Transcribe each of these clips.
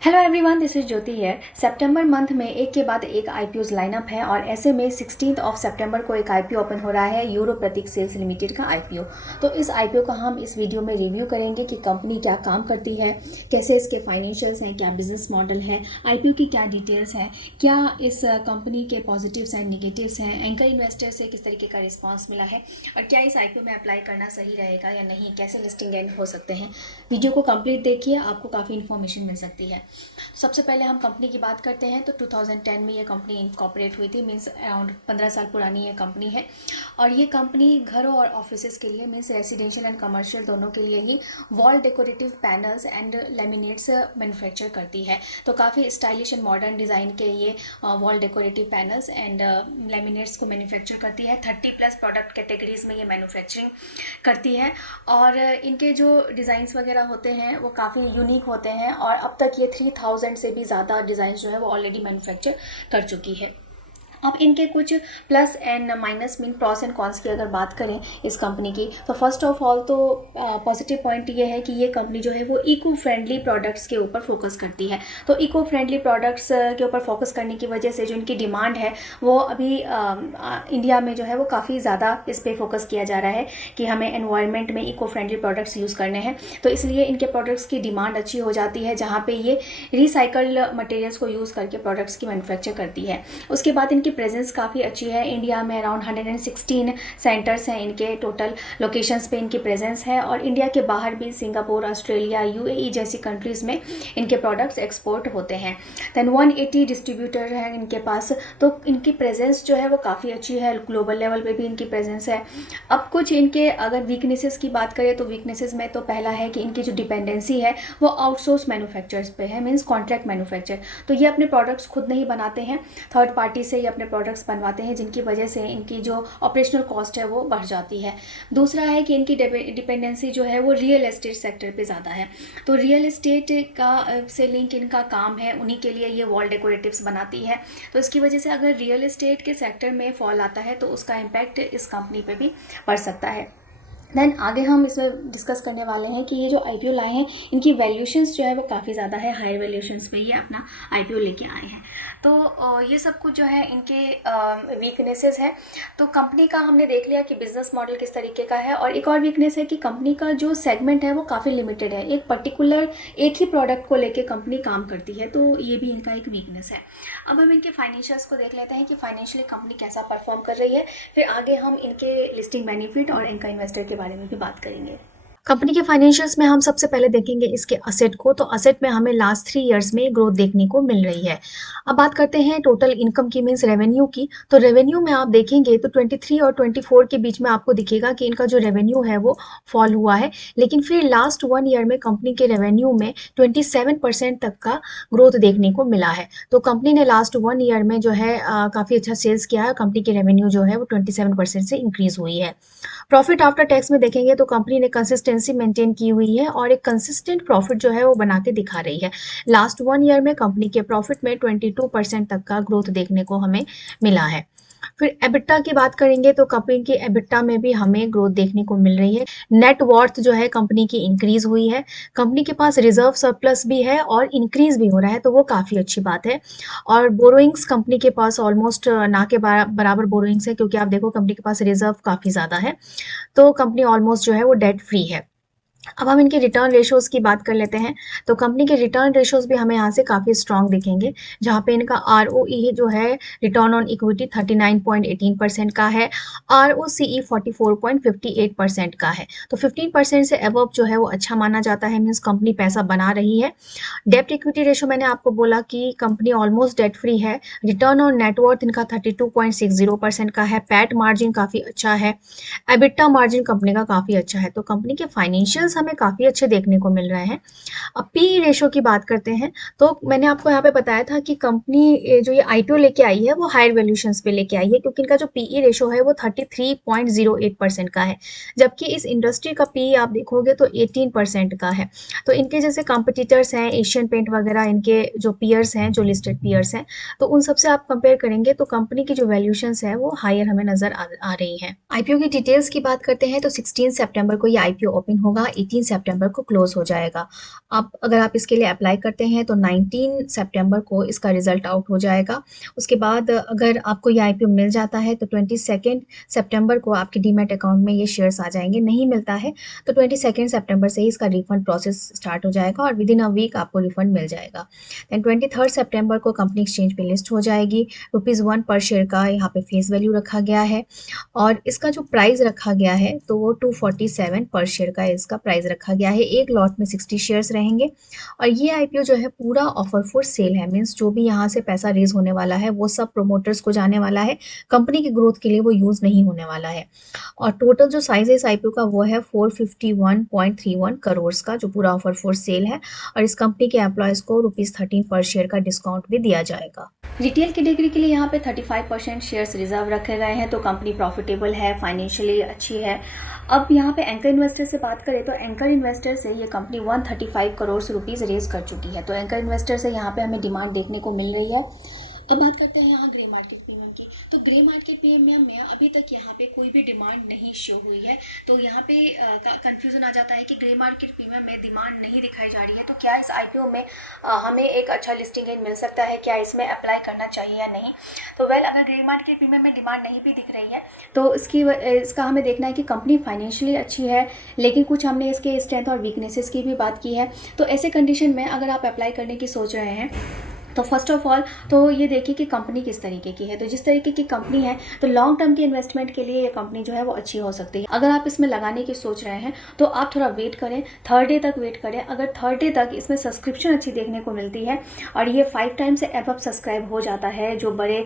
Hello everyone, this is Jyoti here. September month में एक के बाद एक आईपीओज लाइनअप है और ऐसे में 16 सितंबर को एक आईपीओ ओपन हो रहा है, यूरो प्रतीक सेल्स लिमिटेड का आईपीओ। तो इस आईपीओ का हम इस वीडियो में रिव्यू करेंगे कि कंपनी क्या काम करती है, कैसे इसके फाइनेंशियल्स हैं, क्या बिजनेस मॉडल है, आईपीओ की क्या डिटेल्स हैं, क्या इस कंपनी के पॉजिटिव्स एंड निगेटिव्स हैं, एंकर इन्वेस्टर से किस तरीके का रिस्पॉन्स मिला है और क्या इस आईपीओ में अप्लाई करना सही रहेगा या नहीं, कैसे लिस्टिंग एंड हो सकते हैं। वीडियो को कंप्लीट देखिए, आपको काफ़ी इन्फॉर्मेशन मिल सकती है। सबसे पहले हम कंपनी की बात करते हैं तो 2010 में ये कंपनी इनकॉर्पोरेट हुई थी, मीन्स अराउंड 15 साल पुरानी ये कंपनी है। और ये कंपनी घरों और ऑफिसेस के लिए, मीन्स रेसिडेंशियल एंड कमर्शियल दोनों के लिए ही wall decorative panels and laminates manufacture करती है। तो काफ़ी स्टाइलिश एंड मॉडर्न डिज़ाइन के ये wall decorative panels and laminates को मैन्युफैक्चर करती है। 30+ प्रोडक्ट कैटेगरीज में ये मैन्युफैक्चरिंग करती है और इनके जो डिज़ाइंस वगैरह होते हैं वो काफ़ी यूनिक होते हैं और अब तक ये 3000 से भी ज़्यादा डिज़ाइन जो है वो ऑलरेडी मैन्युफैक्चर कर चुकी है। अब इनके कुछ plus and minus mean pros and cons की अगर बात करें इस कंपनी की, तो फर्स्ट ऑफ ऑल तो पॉजिटिव पॉइंट ये है कि ये कंपनी जो है वो इको फ्रेंडली प्रोडक्ट्स के ऊपर फोकस करती है। तो इको फ्रेंडली प्रोडक्ट्स के ऊपर फोकस करने की वजह से जो इनकी डिमांड है वो अभी इंडिया में जो है वो काफ़ी ज़्यादा इस पर फोकस किया जा रहा है कि हमें एनवायरनमेंट में इको फ्रेंडली प्रोडक्ट्स यूज़ करने हैं। तो इसलिए इनके प्रोडक्ट्स की डिमांड अच्छी हो जाती है जहाँ पे ये रिसाइकल्ड मटेरियल्स को यूज़ करके प्रोडक्ट्स की मैन्युफैक्चर करती है। उसके बाद इनकी प्रेजेंस काफ़ी अच्छी है। इंडिया में अराउंड 116 सेंटर्स हैं, इनके टोटल लोकेशंस पे इनकी प्रेजेंस है और इंडिया के बाहर भी सिंगापुर, ऑस्ट्रेलिया, यूएई जैसी कंट्रीज़ में इनके प्रोडक्ट्स एक्सपोर्ट होते हैं। देन 180 डिस्ट्रीब्यूटर हैं इनके पास, तो इनकी प्रेजेंस जो है वो काफ़ी अच्छी है। ग्लोबल लेवल पे भी इनकी प्रेजेंस है। अब कुछ इनके अगर वीकनेसेस की बात करें तो वीकनेसेस में तो पहला है कि इनकी जो डिपेंडेंसी है वो आउटसोर्स मैन्युफैक्चरर्स पे है, मीन्स कॉन्ट्रैक्ट मैन्युफैक्चर। तो ये अपने प्रोडक्ट्स खुद नहीं बनाते हैं, थर्ड पार्टी से ये अपने प्रोडक्ट्स बनवाते हैं, जिनकी वजह से इनकी जो ऑपरेशनल कॉस्ट है वो बढ़ जाती है। दूसरा है कि इनकी डिपेंडेंसी जो है वो रियल एस्टेट सेक्टर पे ज़्यादा है। तो रियल एस्टेट का से लिंक इनका काम है, उन्हीं के लिए ये वॉल डेकोरेटिव्स बनाती है। तो इसकी वजह से अगर रियल एस्टेट के सेक्टर में फॉल आता है तो उसका इम्पैक्ट इस कंपनी पे भी पड़ सकता है। देन आगे हम इसमें डिस्कस करने वाले हैं कि ये जो आईपीओ लाए हैं इनकी वैल्यूशंस जो है वो काफ़ी ज़्यादा है, हायर वैल्यूशंस पे ये अपना आईपीओ लेके आए हैं। तो ये सब कुछ जो है इनके वीकनेसेस है। तो कंपनी का हमने देख लिया कि बिजनेस मॉडल किस तरीके का है और एक और वीकनेस है कि कंपनी का जो सेगमेंट है वो काफ़ी लिमिटेड है, एक पर्टिकुलर एक ही प्रोडक्ट को लेके कंपनी काम करती है, तो ये भी इनका एक वीकनेस है। अब हम इनके फाइनेंशियल्स को देख लेते हैं कि फाइनेंशियली कंपनी कैसा परफॉर्म कर रही है, फिर आगे हम इनके लिस्टिंग बेनिफिट और इनका इन्वेस्टर के बारे में भी बात करेंगे। कंपनी के फाइनेंशियल्स में हम सबसे पहले देखेंगे इसके असेट को। तो असेट में हमें लास्ट 3 इयर्स में ग्रोथ देखने को मिल रही है। अब बात करते हैं टोटल इनकम की, मीन्स रेवेन्यू की। तो रेवेन्यू में आप देखेंगे तो 23 और 24 के बीच में आपको दिखेगा कि इनका जो रेवेन्यू है वो फॉल हुआ है, लेकिन फिर लास्ट 1 ईयर में कंपनी के रेवेन्यू में 27% तक का ग्रोथ देखने को मिला है। तो कंपनी ने लास्ट 1 ईयर में जो है काफ़ी अच्छा सेल्स किया है। कंपनी की रेवेन्यू जो है वो 27% से इंक्रीज हुई है। प्रॉफिट आफ्टर टैक्स में देखेंगे तो कंपनी ने कंसिस्टेंसी मेंटेन की हुई है और एक कंसिस्टेंट प्रॉफिट जो है वो बना के दिखा रही है। लास्ट 1 ईयर में कंपनी के प्रॉफिट में 22% तक का ग्रोथ देखने को हमें मिला है। फिर एबिटा की बात करेंगे तो कंपनी की एबिटा में भी हमें ग्रोथ देखने को मिल रही है। नेट वर्थ जो है कंपनी की इंक्रीज हुई है। कंपनी के पास रिजर्व सरप्लस भी है और इंक्रीज भी हो रहा है, तो वो काफ़ी अच्छी बात है। और बोरोइंग्स कंपनी के पास ऑलमोस्ट ना के बराबर बोरोइंग्स है, क्योंकि आप देखो कंपनी के पास रिजर्व काफ़ी ज़्यादा है। तो कंपनी ऑलमोस्ट जो है वो डेट फ्री है। अब हम इनके रिटर्न रेशियोज की बात कर लेते हैं। तो कंपनी के रिटर्न रेशियोज भी हमें यहाँ से काफ़ी स्ट्रांग दिखेंगे, जहाँ पे इनका आरओई जो है, रिटर्न ऑन इक्विटी 39.18% का है। आरओसीई 44.58% का है। तो 15% से अबव जो है वो अच्छा माना जाता है, मीन्स कंपनी पैसा बना रही है। डेप्ट इक्विटी रेशियो मैंने आपको बोला कि कंपनी ऑलमोस्ट डेट फ्री है। रिटर्न ऑन नेटवर्थ इनका 32.60% का है। पैट मार्जिन काफ़ी अच्छा है। एबिटा मार्जिन कंपनी का काफ़ी अच्छा है। तो कंपनी के फाइनेंशियल्स हमें काफ़ी अच्छे देखने को मिल रहे हैं। अब पी रेशो की बात करते हैं। तो मैंने आपको यहाँ पे बताया था कि कंपनी जो ये आईपीओ लेके आई है वो हायर वैल्यूशंस पे लेके आई है, क्योंकि इनका जो पीई रेशो है वो 33.08% का है, जबकि इस इंडस्ट्री का पीई आप देखोगे तो 18% का है। तो इनके जैसे कॉम्पिटिटर्स हैं एशियन पेंट वगैरह, इनके जो पीयर्स हैं, जो लिस्टेड पीयर्स हैं, तो उन सबसे आप कंपेयर करेंगे तो कंपनी की जो वैल्यूशंस है वो हायर हमें नजर आ रही है। आईपीओ की डिटेल्स की बात करते हैं तो 16 सितंबर को ये आईपीओ ओपन होगा। 18 सितंबर को क्लोज हो जाएगा। अब अगर आप इसके लिए अप्लाई करते हैं तो 19 सितंबर को इसका रिजल्ट आउट हो जाएगा। उसके बाद अगर आपको ये आईपीओ मिल जाता है तो 22 सितंबर को आपके डीमैट अकाउंट में ये शेयर्स आ जाएंगे। नहीं मिलता है तो 22 सितंबर से ही इसका रिफंड प्रोसेस स्टार्ट हो जाएगा और विद इन अ वीक आपको रिफंड मिल जाएगा। देन 23 सितंबर को कंपनी एक्सचेंज पे लिस्ट हो जाएगी। ₹1 पर शेयर का यहाँ पे फेस वैल्यू रखा गया है और इसका जो प्राइस रखा गया है तो वो 247 पर शेयर का इसका प्राइस रखा गया है। एक लॉट में 60 शेयर्स रहेंगे और ये आईपीओ जो है पूरा ऑफर फॉर सेल है। मीन्स जो भी यहाँ से पैसा रेज होने वाला है वो सब प्रोमोटर्स को जाने वाला है, कंपनी की ग्रोथ के लिए वो यूज़ नहीं होने वाला है। और टोटल जो साइज है इस आईपीओ का वो है 451.31 करोड़ का, जो पूरा ऑफर फॉर सेल है। और इस कंपनी के एम्प्लॉयज़ को ₹13 पर शेयर का डिस्काउंट भी दिया जाएगा। रिटेल कैटेगरी के लिए यहाँ पे 35% शेयर्स रिजर्व रखे गए हैं, तो कंपनी प्रॉफिटेबल है, फाइनेंशियली अच्छी है। अब यहाँ पे एंकर इन्वेस्टर से बात करें तो एंकर इन्वेस्टर से ये कंपनी 135 करोड़ रुपीज़ रेज कर चुकी है, तो एंकर इन्वेस्टर से यहाँ पे हमें डिमांड देखने को मिल रही है। अब बात करते हैं यहाँ ग्रे मार्केट प्रीमियम की। तो ग्रे मार्केट प्रीमियम में अभी तक यहाँ पे कोई भी डिमांड नहीं शो हुई है, तो यहाँ पे कंफ्यूजन आ जाता है कि ग्रे मार्केट प्रीमियम में डिमांड नहीं दिखाई जा रही है, तो क्या इस आईपीओ में हमें एक अच्छा लिस्टिंग गेन मिल सकता है, क्या इसमें अप्लाई करना चाहिए या नहीं। तो अगर ग्रे मार्केट प्रीमियम में डिमांड नहीं भी दिख रही है तो इसका हमें देखना है कि कंपनी फाइनेंशियली अच्छी है, लेकिन कुछ हमने इसके स्ट्रेंथ और वीकनेसेस की भी बात की है। तो ऐसे कंडीशन में अगर आप अप्लाई करने की सोच रहे हैं तो फर्स्ट ऑफ ऑल तो ये देखिए कि कंपनी किस तरीके की है। तो जिस तरीके की कंपनी है तो लॉन्ग टर्म के इन्वेस्टमेंट के लिए ये कंपनी जो है वो अच्छी हो सकती है। अगर आप इसमें लगाने की सोच रहे हैं तो आप थोड़ा वेट करें, 3rd डे तक वेट करें। अगर 3rd डे तक इसमें सब्सक्रिप्शन अच्छी देखने को मिलती है और ये 5 टाइम से एबव सब्सक्राइब हो जाता है, जो बड़े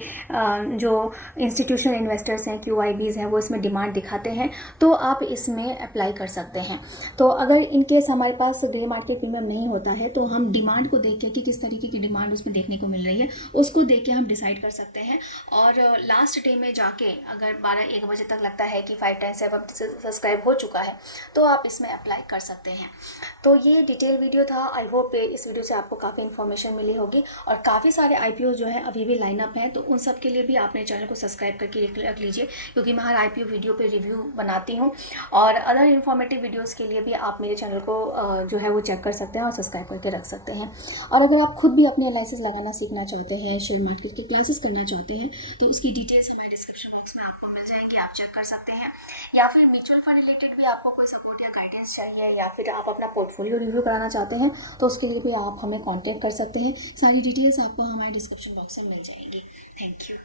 जो इंस्टीट्यूशनल इन्वेस्टर्स हैं, QIBs हैं, वो इसमें डिमांड दिखाते हैं, तो आप इसमें अप्लाई कर सकते हैं। तो अगर इनकेस हमारे पास ग्रे मार्केट प्रीमियम नहीं होता है तो हम डिमांड को देख के कि किस तरीके की डिमांड उसमें देखने को मिल रही है उसको देख के हम डिसाइड कर सकते हैं। और लास्ट डे में जाके अगर 12-1 बजे तक लगता है कि 5 टाइम्स अब सब्सक्राइब हो चुका है तो आप इसमें अप्लाई कर सकते हैं। तो ये डिटेल वीडियो था। आई होप इस वीडियो से आपको काफ़ी इन्फॉर्मेशन मिली होगी और काफ़ी सारे IPO जो है अभी भी लाइनअप हैं, तो उन सब के लिए भी आपने चैनल को सब्सक्राइब करके रख लीजिए, क्योंकि मैं हर IPO वीडियो पे रिव्यू बनाती हूँ और अदर इन्फॉर्मेटिव वीडियोज़ के लिए भी आप मेरे चैनल को जो है वो चेक कर सकते हैं और सब्सक्राइब करके रख सकते हैं। और अगर आप खुद भी अपने एनालिसिस लगाना सीखना चाहते हैं, शेयर मार्केट के क्लासेस करना चाहते हैं, तो उसकी डिटेल्स हमारे डिस्क्रिप्शन बॉक्स में आपको मिल जाएंगी, आप चेक कर सकते हैं। या फिर म्यूचुअल फंड रिलेटेड भी आपको कोई सपोर्ट या गाइडेंस चाहिए, या फिर आप अपना पोर्टफोलियो रिव्यू कराना चाहते हैं तो उसके लिए भी आप हमें कॉन्टैक्ट कर सकते हैं। सारी डिटेल्स आपको हमारे डिस्क्रिप्शन बॉक्स में मिल जाएंगी। Thank you.